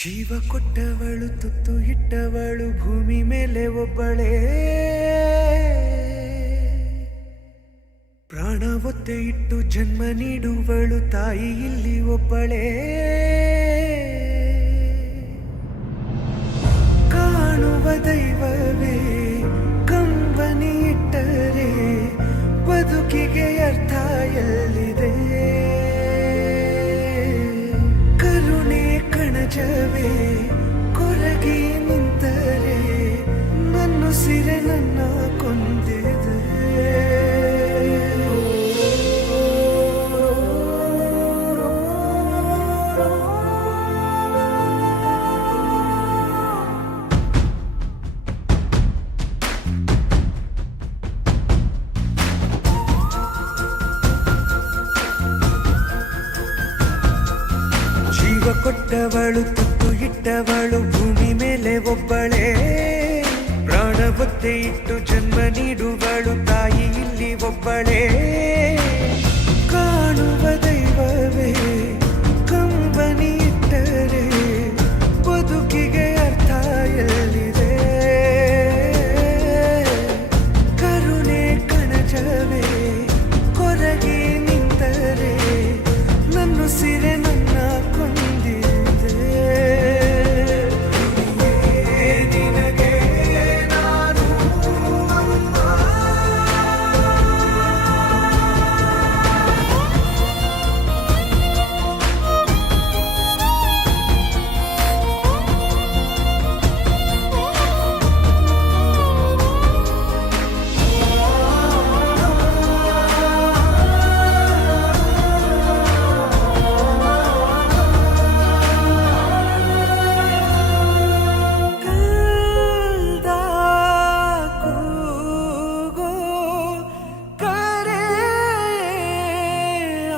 ಜೀವ ಕೊಟ್ಟವಳು ತುತ್ತು ಇಟ್ಟವಳು ಭೂಮಿ ಮೇಲೆ ಒಬ್ಬಳೇ, ಪ್ರಾಣ ಒತ್ತೆ ಇಟ್ಟು ಜನ್ಮ ನೀಡುವಳು ತಾಯಿ ಇಲ್ಲಿ ಒಬ್ಬಳೇ. ಕಾಣುವ ದೈವವೇ ಕಂಬನಿ ಇಟ್ಟರೆ ಬದುಕಿಗೆ ಅರ್ಥ ಎಲ್ಲಿದೆ. ಕರುಣೆ ಕಣಜವೇ ಕೊರಗಿ ನಿಂತರೆ ನನ್ನುಸಿರೆ ನನ್ನ ಕೊಂದಿದೆ. ಜೀವ ಕೊಟ್ಟವಳು ತುತ್ತು ಇಟ್ಟವಳು ಭೂಮಿ ಮೇಲೆ ಒಬ್ಬಳೇ, ಪ್ರಾಣ ಒತ್ತೆ ಇಟ್ಟು ಜನ್ಮ ನೀಡುವಳು ತಾಯಿ ಇಲ್ಲಿ ಒಬ್ಬಳೇ. ಕಾಣುವ ದೈವವೇ ಕಂಬನಿ ಇಟ್ಟರೆ ಬದುಕಿಗೆ ಅರ್ಥ ಎಲ್ಲಿದೆ. ಕರುಣೆ ಕಣಜವೇ ಕೊರಗಿ ನಿಂತರೆ ನನ್ನುಸಿರೆ ನನ್ನ ಕೊಂದಿದೆ. ನಿನಗೆ ನಾನು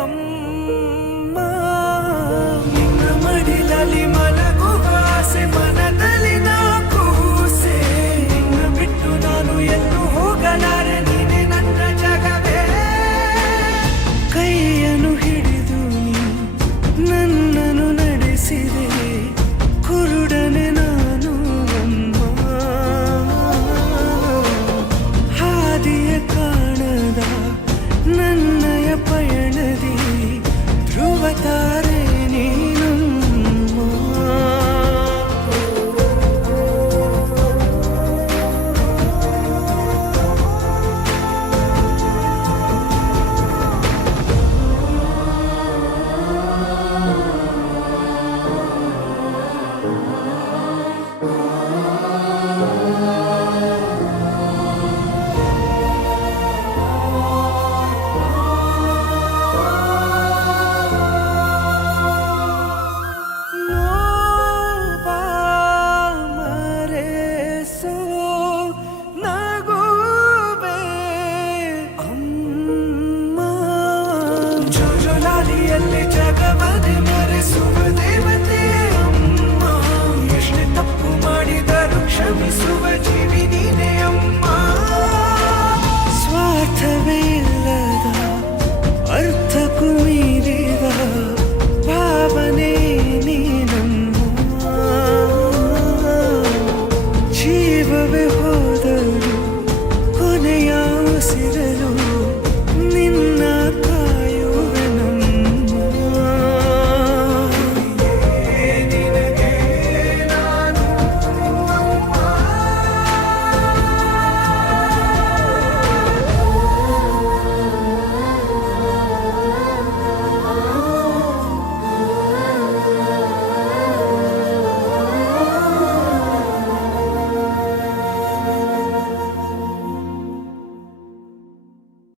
ಅಮ್ಮ. ಮಲಗುವ ಆಸೆ ಮನದಲ್ಲಿ ನಾ ಕೂಸೆ, ನಿನ್ನ ಬಿಟ್ಟು ನಾನು ಎಲ್ಲೂ ಹೋಗಲಾರೆ, ನೀನೆ ನನ್ನ ಜಗವೇ. ಕೈಯನ್ನು ಹಿಡಿದು ನೀ ನನ್ನನ್ನು ನಡೆಸಿದೆ, ಕುರುಡನೆ ನಾನು ಅಮ್ಮ. ಹಾದಿಯ ಕಾಣದ ನನ್ನಯ ಪಯಣದಿ ಧ್ರುವ ತಾರೆ ನೀನು.